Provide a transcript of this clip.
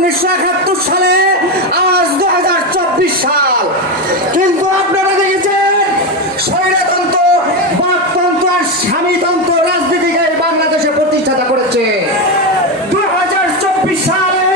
1971 সালে আজ 2024 সাল, কিন্তু আপনারা দেখেছেন স্বৈরতন্ত্র, বাকতন্ত্র আর স্বামীতন্ত্র রাজনীতিকে বাংলাদেশে প্রতিষ্ঠাতা করেছে। 2024 সালে